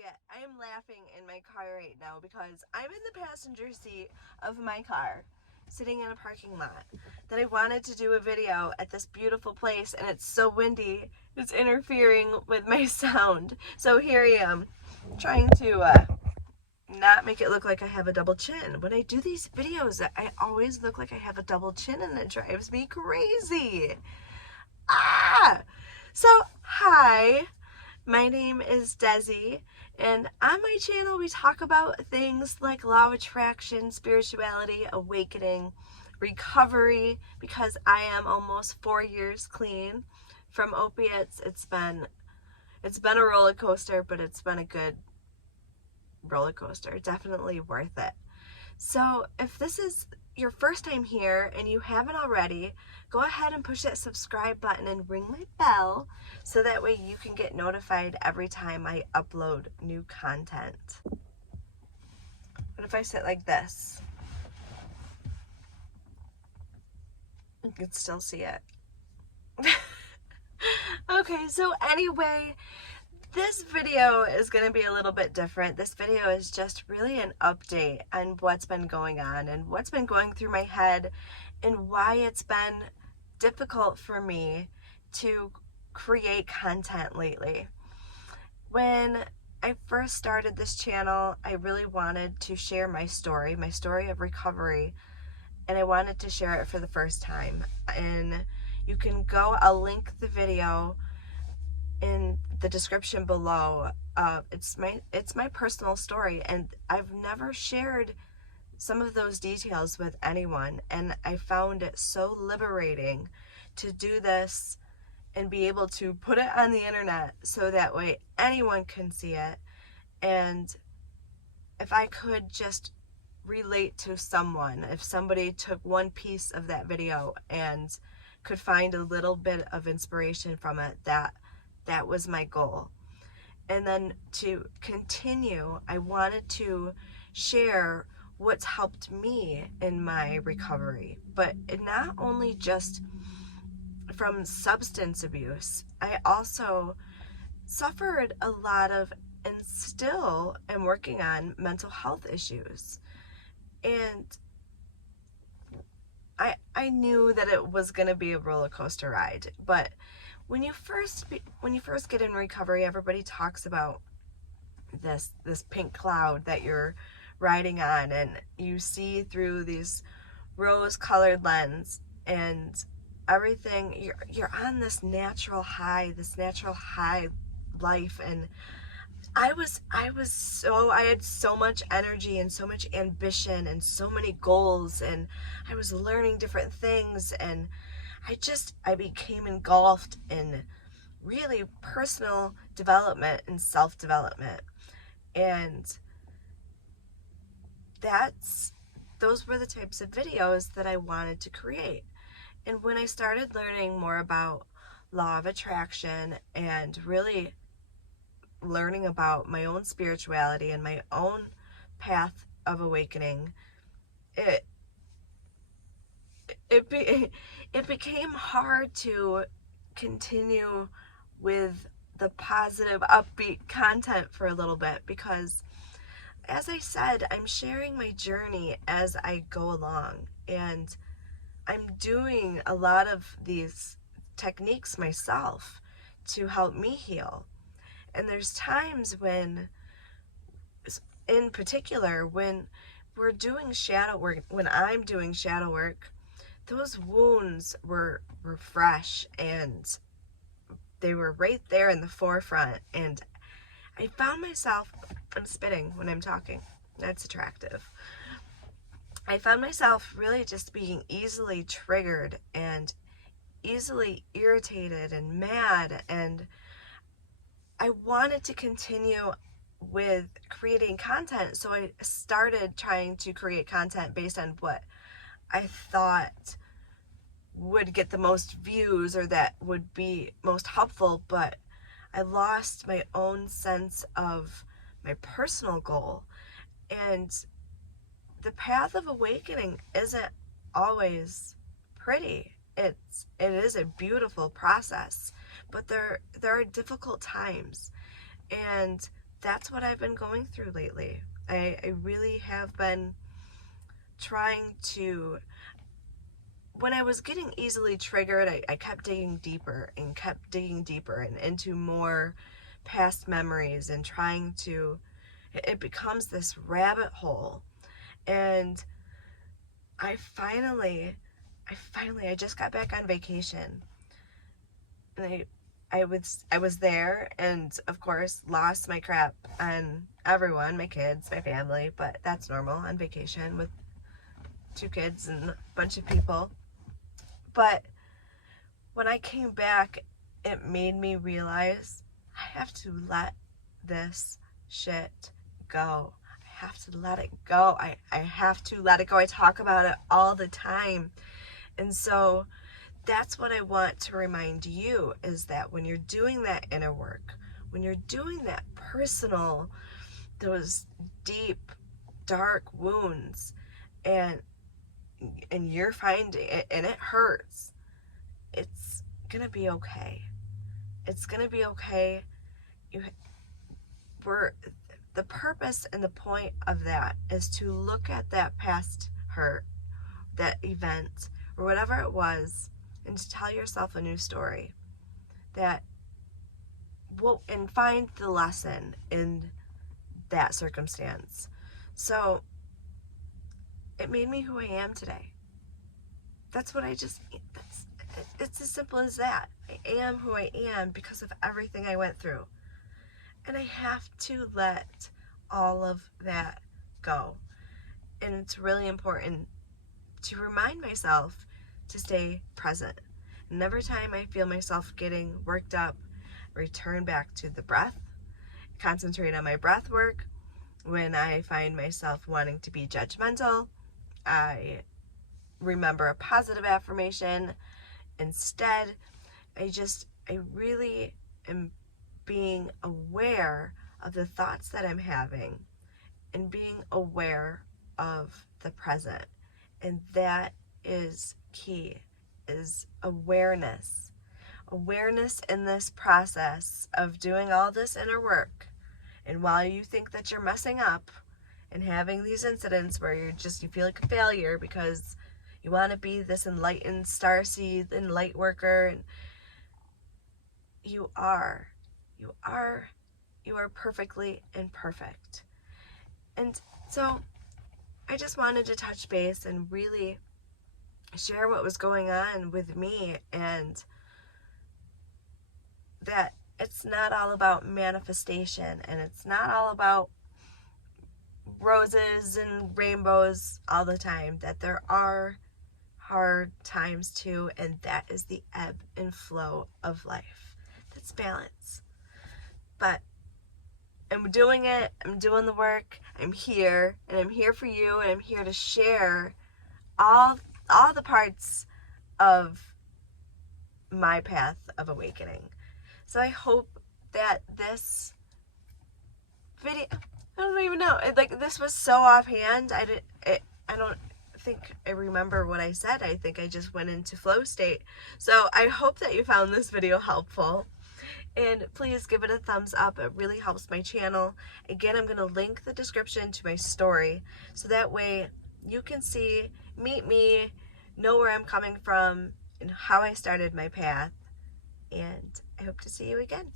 forget, I am laughing in my car right now because I'm in the passenger seat of my car, sitting in a parking lot, that I wanted to do a video at this beautiful place, and it's so windy, it's interfering with my sound. So here I am, trying to not make it look like I have a double chin. When I do these videos, I always look like I have a double chin, and it drives me crazy. So, hi. My name is Desi, and on my channel we talk about things like law of attraction, spirituality, awakening, recovery, because I am almost 4 years clean from opiates. It's been a roller coaster, but it's been a good roller coaster. Definitely worth it. So if this is your first time here and you haven't already, go ahead and push that subscribe button and ring my bell so that way you can get notified every time I upload new content. What if I sit like this? You can still see it. Okay, so anyway, this video is going to be a little bit different. This video is just really an update on what's been going on and what's been going through my head and why it's been difficult for me to create content lately. When I first started this channel, I really wanted to share my story of recovery, and I wanted to share it for the first time. And you can go, I'll link the video in the description below. It's my personal story, and I've never shared some of those details with anyone, and I found it so liberating to do this and be able to put it on the internet so that way anyone can see it. And if I could just relate to someone, if somebody took one piece of that video and could find a little bit of inspiration from it, that was my goal. And then to continue, I wanted to share what's helped me in my recovery, but not only just from substance abuse. I also suffered a lot of, and still am working on, mental health issues. And I knew that it was going to be a roller coaster ride, but when you first get in recovery, everybody talks about this pink cloud that you're riding on, and you see through these rose-colored lens, and everything, you're on this natural high life. And I had so much energy and so much ambition and so many goals, and I was learning different things, and I became engulfed in really personal development and self-development. And those were the types of videos that I wanted to create. And when I started learning more about law of attraction and really learning about my own spirituality and my own path of awakening, it became hard to continue with the positive, upbeat content for a little bit, because as I said, I'm sharing my journey as I go along, and I'm doing a lot of these techniques myself to help me heal. And there's times when, in particular, when we're doing shadow work, when I'm doing shadow work, those wounds were fresh, and they were right there in the forefront. And I found myself, I'm spitting when I'm talking, that's attractive. I found myself really just being easily triggered and easily irritated and mad, and I wanted to continue with creating content, so I started trying to create content based on what I thought would get the most views or that would be most helpful. But I lost my own sense of my personal goal. And the path of awakening isn't always pretty. It is a beautiful process, but there are difficult times. And that's what I've been going through lately. I really have been trying to, when I was getting easily triggered, I kept digging deeper and kept digging deeper and into more past memories and trying to, it becomes this rabbit hole. And I just got back on vacation, and I was there, and of course lost my crap on everyone, my kids, my family, but that's normal on vacation with 2 kids and a bunch of people. But when I came back, it made me realize I have to let this shit go. I have to let it go. I have to let it go. I talk about it all the time. And so that's what I want to remind you, is that when you're doing that inner work, when you're doing that personal, those deep, dark wounds, and you're finding it and it hurts, it's gonna be okay. It's gonna be okay. The purpose and the point of that is to look at that past hurt, that event, or whatever it was, and to tell yourself a new story and find the lesson in that circumstance. So it made me who I am today. That's what it's as simple as that. I am who I am because of everything I went through. And I have to let all of that go. And it's really important to remind myself to stay present. And every time I feel myself getting worked up, return back to the breath, concentrate on my breath work. When I find myself wanting to be judgmental, I remember a positive affirmation. Instead, I really am being aware of the thoughts that I'm having and being aware of the present. And that is key, is awareness. Awareness in this process of doing all this inner work. And while you think that you're messing up and having these incidents where you feel like a failure because you want to be this enlightened starseed and light worker, and you are perfectly imperfect. And so I just wanted to touch base and really share what was going on with me, and that it's not all about manifestation, and it's not all about roses and rainbows all the time, that there are hard times too, and that is the ebb and flow of life. That's balance. But I'm doing it, I'm doing the work, I'm here, and I'm here for you, and I'm here to share all the parts of my path of awakening. So I hope that this video, I don't even know, this was so offhand. I don't think I remember what I said. I think I just went into flow state. So I hope that you found this video helpful. And please give it a thumbs up. It really helps my channel. Again, I'm going to link the description to my story, so that way you can meet me, know where I'm coming from, and how I started my path. And I hope to see you again.